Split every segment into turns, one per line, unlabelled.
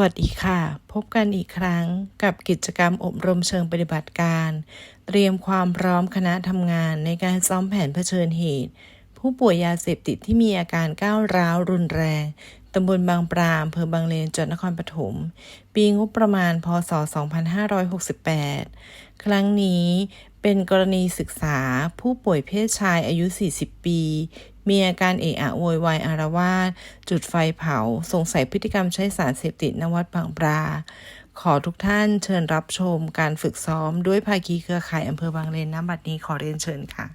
วัสดีค่ะ พบกันอีกครั้งกับกิจกรรมอบรมเชิงปฏิบัติการ เตรียมความพร้อมคณะทำงานในการซ้อมแผนเผชิญเหตุ ผู้ป่วยยาเสพติดที่มีอาการก้าวร้าวรุนแรงตำบลบางปรามอำเภอบางเลนจังหวัดนครปฐม ปีงบประมาณ พศ 2568 ครั้งนี้เป็นกรณีศึกษาผู้ป่วยเพศชายอายุ 40 ปี มีอาการเอะอะโวยวายอารวาสจุดไฟเผา สงสัยพฤติกรรมใช้สารเสพติดนวัดบางปลา ขอทุกท่านเชิญรับชมการฝึกซ้อมด้วยภาคีเครือข่ายอำเภอบางเลนน้ำบัดนี้ขอเรียนเชิญค่ะ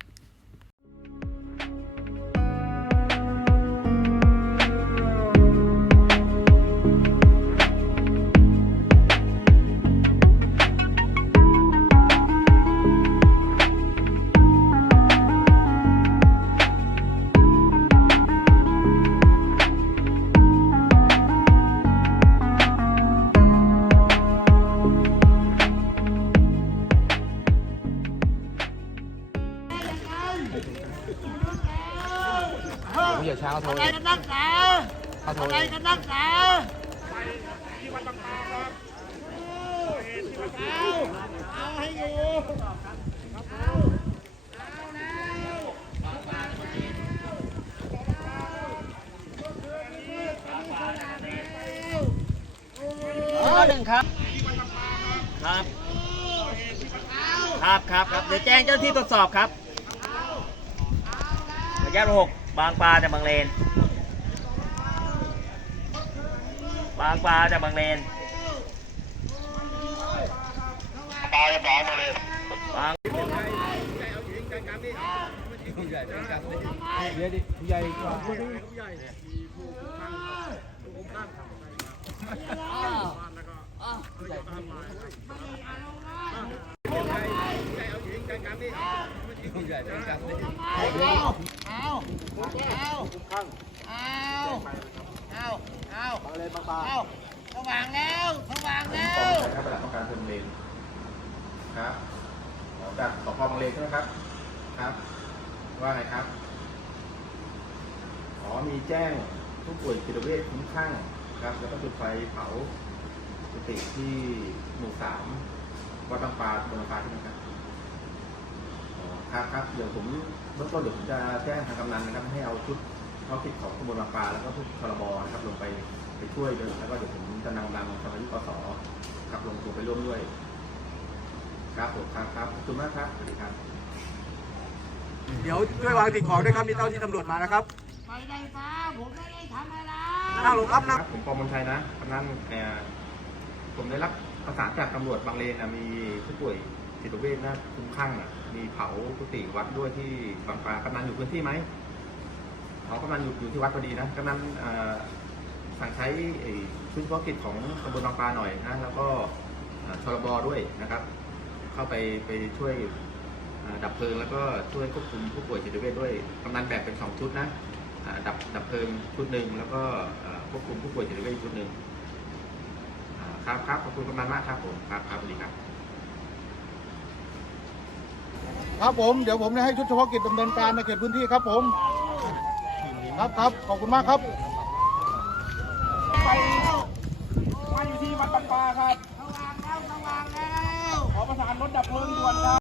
จ้งเจ้าหน้าที่ตรวจสอบครับระยะหกบางปลาจากบางเลน บางปลาจากบางเลน
ปลาจะปลามาเลย
บาง
ผู้ใหญ่เป็นกันเดี๋ยวดิผู้ใหญ่กว่าผู้ใหญ่ผู้ใหญ่ เป็นกัน
เอาเอาเอาเอาเอาเอาสว่างแล้วสว่างแล้ว
ครับระดับต้องการเทอมเลนครับจากสพบางเลนใช่ไหมครับ ครับ ว่าไงครับ อ๋อ มีแจ้งผู้ป่วยจิตเวชคุ้มคลั่งครับ แล้วก็จุดไฟเผากุฏิที่หมู่สามวัดบางปลาบางปลาใช่ไหมครับ ครับครับเดี๋ยวผมเบื้องต้นเดี๋ยวผมจะแจ้งทางกำนันนะครับให้เอาชุดท้องถิ่นของตำบลบางปลาแล้วก็ทุกชลบนะครับลงไปไปช่วยเดินแล้วก็เดี๋ยวผมจะนำกำลังสมาชิกกสครับลงตัวไปร่วมด้วย ครับผมครับครับขอบคุณมากครับสวัสดีครับ
เดี๋ยวช่วยวางสิ่งของด้วยครับมีเจ้าที่ตำรวจมานะครับ
ไปได้ฟ้าผมไม่ได้ทำอะไร
นั่งลงครับ
ค
นั่
รั
ง
บผมปอมนชัยนะกำนันเอ่อผมได้รับประสานจากตำรวจบางเลนนะมีผู้ป่วยจิตเวชนะคลุ้มคลั่งอะ มีเผากุฏิวัดด้วยที่บางปลากำนันอยู่พื้นที่ไหมเขากำนันอยู่อยู่ที่วัดพอดีนะกำนันสั่งใช้ชุดเฉพาะกิจของตำบลบางปลาหน่อยนะแล้วก็ชลบด้วยนะครับ เข้าไปไปช่วยดับเพลิงแล้วก็ช่วยควบคุมผู้ป่วยจิตเวชด้วยกำนันแบ่งเป็นสองชุดนะดับดับเพลิงชุดหนึ่งแล้วก็ควบคุมผู้ป่วยจิตเวชอีกชุดหนึ่งครับครับขอบคุณกำนันมากครับผมครับครับสวัสดีครับ
ครับผมเดี๋ยวผมจะให้ชุดเฉพาะกิจดำเนินการในเขตพื้นที่ครับผม ครับครับขอบคุณมากครับ
ไปไปอยู่ที่วัดบางปลาครับ
สว่างแล้วสว่างแล้ว
ขอประสานรถดับเพลิงด่วนครับ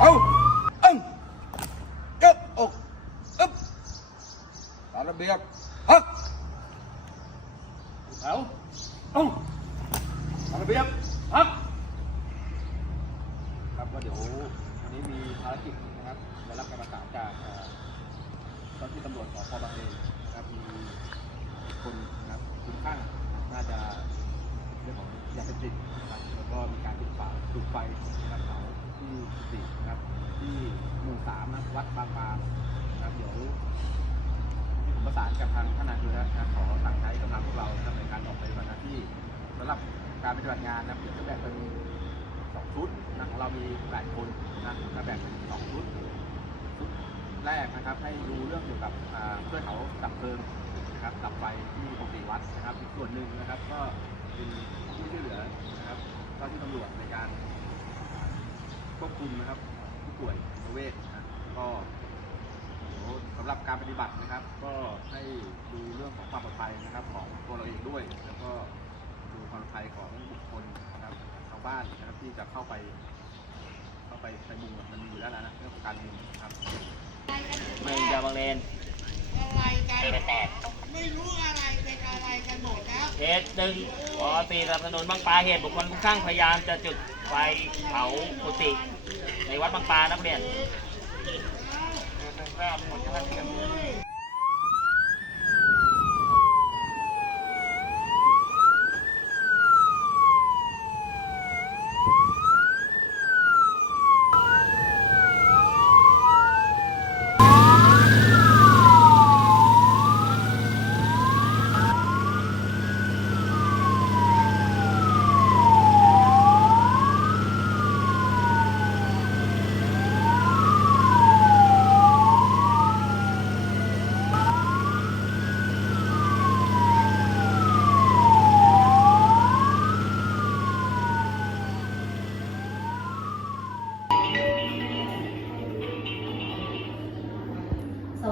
เอาอึ้งเอ๊ะอกอึ๊บ ตามระเบียบฮักแถวต้องตามระเบียบฮักครับก็เดี๋ยววันนี้มีภารกิจนะครับได้รับการประสานจากเอ่อเจ้าหน้าที่ตำรวจสพบางเลนนะครับมีคนนะครับคุ้มข้างน่าจะเรื่องของยาเสพติดนะครับแล้วก็มีการจุดไฟจุดไฟนะครับเผาที่กุฏินะครับที่หมู่สามนะวัดบางปานะครับเดี๋ยว ที่ผม ประสานกับทางท่านนายกนะครับขอสั่งใช้กำลังพวกเรานะครับในการออกปฏิบัติหน้าที่สำหรับการปฏิบัติงานนะครับเดี๋ยวจะแบ่งเป็นสองชุดนะของเรามีแปดคนนะจะแบ่งเป็นสองชุดชุดแรกนะครับให้ดูเรื่องเกี่ยวกับอ่าช่วยเขาดับเพลิงนะครับดับไฟที่ปกติวัดนะครับอีกส่วนหนึ่งนะครับก็เป็นผู้ช่วยเหลือนะครับเจ้าที่ตำรวจในการควบคุมนะครับผู้ป่วยจิตเวชนะก็เดี๋ยวสำหรับ การปฏิบัตินะครับ ก็ให้ดูเรื่องของความปลอดภัยนะครับ ของตัวเราเองด้วย แล้วก็ดูความปลอดภัยของบุคคลนะครับชาวบ้านนะครับที่จะเข้าไป เข้าไปไปมุงอะมันมีอยู่แล้วนะเรื่องของการมุงนะครับ
หนึ่งจะบางเลน
อะไรกันไม่รู้อะไรเป็นอะไรกันหมดแล้ว
เหตุหนึ่งปอปีสนับสนุนบางปลาเหตุบุคคลคุ้มข้างพยายามจะจุดไฟเผากุฏิในวัดบางปลานักเรียน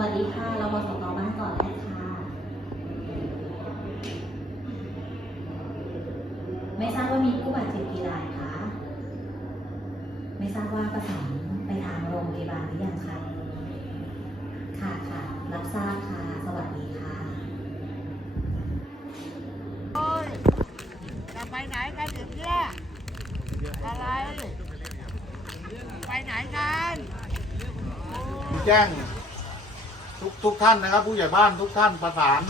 วัสดีค่ะ เราบสตบ้านก่อนแรกค่ะ ไม่ทราบว่ามีผู้บาดเจ็บกี่รายคะ ไม่ทราบว่าประสานไปทางโรงพยาบาลหรือยังคะ ค่ะค่ะ รับทราบค่ะ สวัสดีค่ะ
จะ ไปไหนกันเดี๋ยวเนี้ยอะไร ไปไหนกัน
แจ้งทุกทุกท่านนะครับ ผู้ใหญ่บ้านทุกท่านประสาน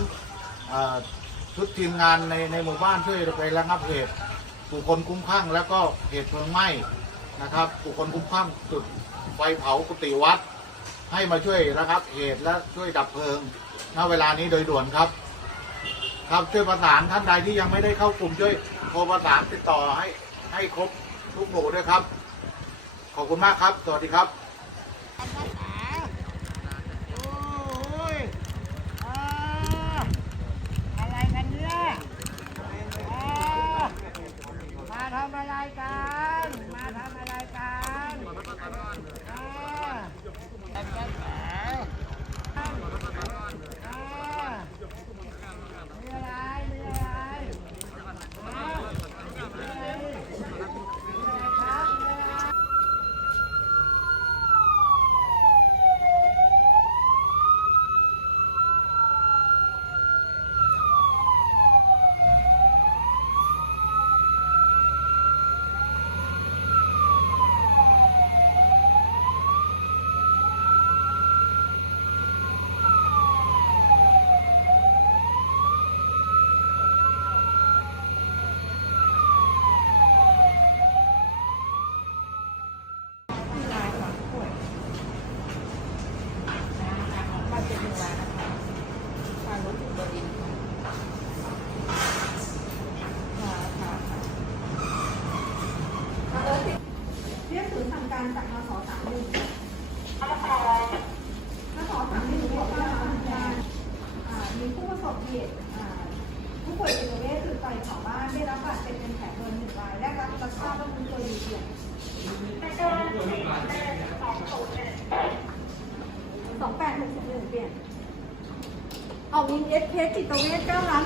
เอ่อชุดทีมงานในในหมู่บ้านช่วยไประงับเหตุบุคคลคุ้มข้างแล้วก็เหตุเพลิงไหม้นะครับบุคคลคุ้มข้างจุดไฟเผากุฏิวัด ให้มาช่วยระงับเหตุและช่วยดับเพลิงณเวลานี้โดยด่วนครับ ครับช่วยประสานท่านใดที่ยังไม่ได้เข้ากลุ่มช่วยโทรประสานติดต่อให้ให้ครบทุกหมู่ด้วยครับ ขอบคุณมากครับ สวัสดีครับ
ภาษาโอ้ยอ่าอะไรกันมาทำอะไรกัน มาทำอะไรกันอ่าเป็นภาษาอ่ามีอะไร มีอะไรอ่ามีอะไรมีอะไรครับมีอะไร
เรีย กศูนย์สั่งการจากนสสามหนึ่งนสสามหนึ่งบอกว่าอ่ามีผู้ประสบเหตุอ่าผู้ป่วยจิตเวชคือไฟเผาบ้านได้รับบาดเจ็บเป็นแผลเบิร์นหนึ่งรายได้รับรับทราบว่าคุณเคยมีเปลี่ยนสองแปดหกสิบหนึ่งเปลี่ยนออกมีเอสเคสจิตเวชเก้าล้าน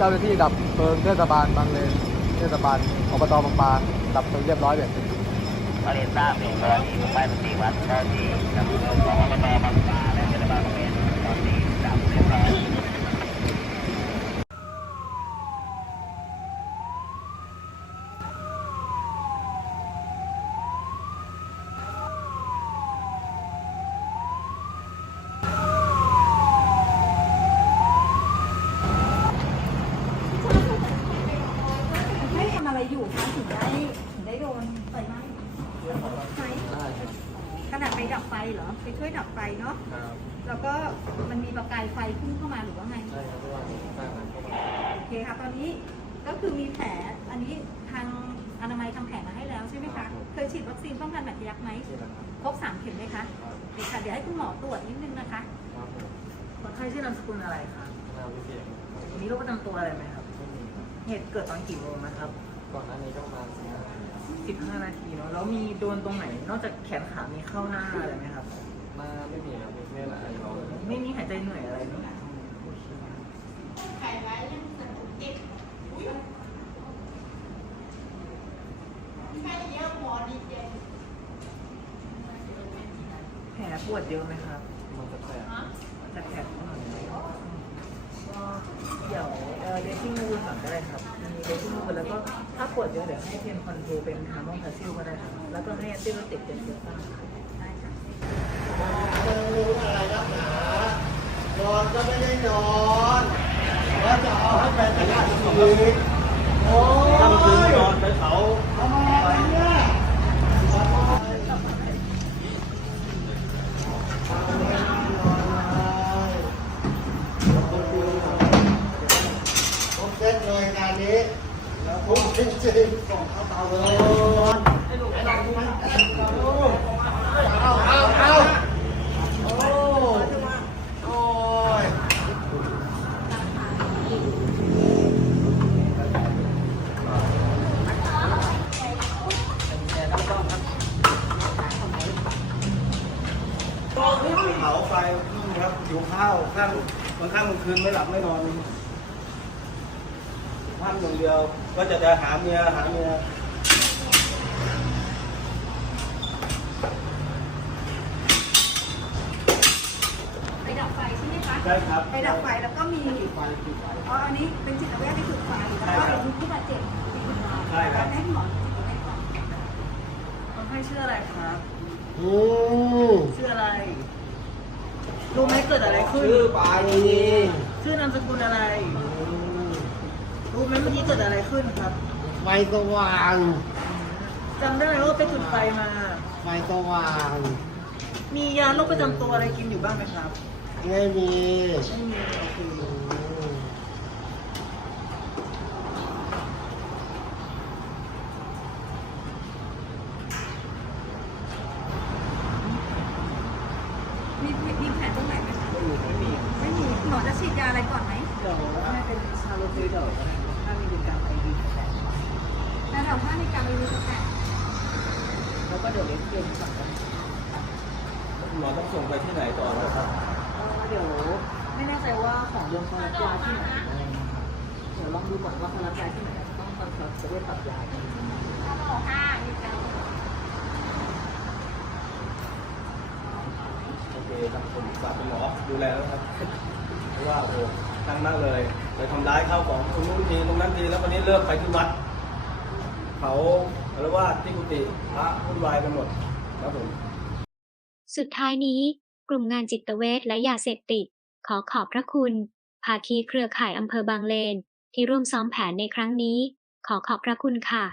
เจ้าหน้าที่ดับเพลิงเทศบาลบางเลนเทศบาลอบตบางปลาดับเพลิงเรียบร้อยเลย
ประเด็นทราบในกรณีไฟปฏิวัติเจ้าที่ดับเพลิงของอบตบางปลาและเทศบาลบางเลนตอนนี้ดับเรียบร้อย
ให้ทำอะไรอยู่คะถึงได้ถึงได้โดนไฟไหม้ไฟขนาดไปดับไฟเหรอ ไปช่วยดับไฟเนาะ แล้วก็มันมีประกายไฟพุ่งเข้ามาหรือว่าไง โอ เคค่ะ ตอนนี้ก็คือมีแผล อันนี้ทางอนามัยทำแผลมาให้แล้วใช่ไหมคะเคยฉีดวัคซีนป้องกันบาดทะยักไหมครบสามเข็มไหมคะเดี๋ยวค่ะ เดี๋ยวให้คุณหมอตรวจนิดนึงนะคะ
คนไข้ชื่อนามสกุลอะไรครับมีโรคประจำตัวอะไรไหมครับเหตุเกิดตอนกี่โมงนะครับ
ก่อนหน้านี้ก็ประมาณ
15 นาทีเนาะ แล้วมีโดนตรงไหน นอกจากแขนขา มีเข้าหน้าอะไรไหมครับ
มาไม่มีครับไม่อะไรเรา
ไม่มีหายใจเหนื่อยอะไรเนอะแผลป วดเยอะไหมครับ
มันจะแสบ
จะแผลหน่อยก็เดี๋ยวเออเดซิ่งมูลก่อนก็ได้ครับ มีเดซิ่งมูลแล้วก็ถ้าปวดเยอะเดี๋ยวให้เพนคอนโทรเป็นฮาร์โมนคาซิลก็ได้ครับ แล้วก็ให้แอนติโบติกเป็นเซต้าได้ค่ะ
รู้อะไรนักหนานอนก็ไม่ได้นอนแล้วจะเอาให้ไปแต่ละทีโอ้ยทำคืนนอนไปเผา แล้วผมจริงๆส่งเข้าเตาเลยเอาเอาเอา โอ้ยโอ้ย เผาไฟนู่นครับหิวข้าวข้างบางข้างกลางคืนไม่หลับไม่นอนพันอย่างเดียว ก็จะจะหาเมียหาเมีย
ไปดับไฟใช่ไหมคะ
ใช่ครับ
ไปดับไฟแล้วก็มี
ไฟคือไฟ
อ๋อ อันนี้เป็นจิตเวชที่จุดไฟแล้วก็มีผู้บาดเจ็บมีคนมา
ใช่ครับ
แล้วให้หมอจิตเวชก่อน
คนไข้ชื่ออะไรครับ
อืม
ชื่ออะไร รู้ไหมเกิดอะไรขึ้น
ชื่อปานี
ชื่อนามสกุลอะไร รู้ไหมเมื่อกี้เกิดอะไรขึ้นครับ
ไฟสว่าง
จำได้ไหมว่าไปจุดไฟมา
ไฟสว่าง
มียาโรคประจำตัวอะไรกินอยู่บ้างไหมครับ
ไม่มี
ไม่มีโอเค
อืม
มีมีแผลตรงไหนไหมคะไม่มี ไม่มี หมอจะฉีดยาอะไรก่อนไหม
เดี๋ยวให้เป็นชาโลเซเดอร์ก็ได้ถ้ามีเป็นการไอดีแฝง
แล้วเราถ้ามีการมีสแกน
แล้วก็เดี๋ยวเลี้ยงเกมก่อนก็ได้
หมอต้องส่งไปที่ไหนต่อครับ
เอ่อเดี๋ยวไม่แน่ใจ ว่าของโรงพยาบาลยาที่ไหนเดี๋ยวลองดูก่อนว่าเขารยาที่ไหนต้องคอนจะได้ปรับยาอีกที
ถ้าเราห้ามีการ
โอเคครับผมฝากคุณหมอดูแลแล้วครับเพราะว่าโอ้ทั้งนั้นเลยไปทำร้ายข้าวของตรงนู้นทีตรงนั้นทีแล้ววันนี้เลิกไปที่วัดเขาหรือว่าที่กุฏิพระวุ่นวายกันหมดครับผม
สุดท้ายนี้ กลุ่มงานจิตเวชและยาเสพติด ขอขอบพระคุณ ภาคีเครือข่ายอำเภอบางเลน ที่ร่วมซ้อมแผนในครั้งนี้ ขอขอบพระคุณค่ะ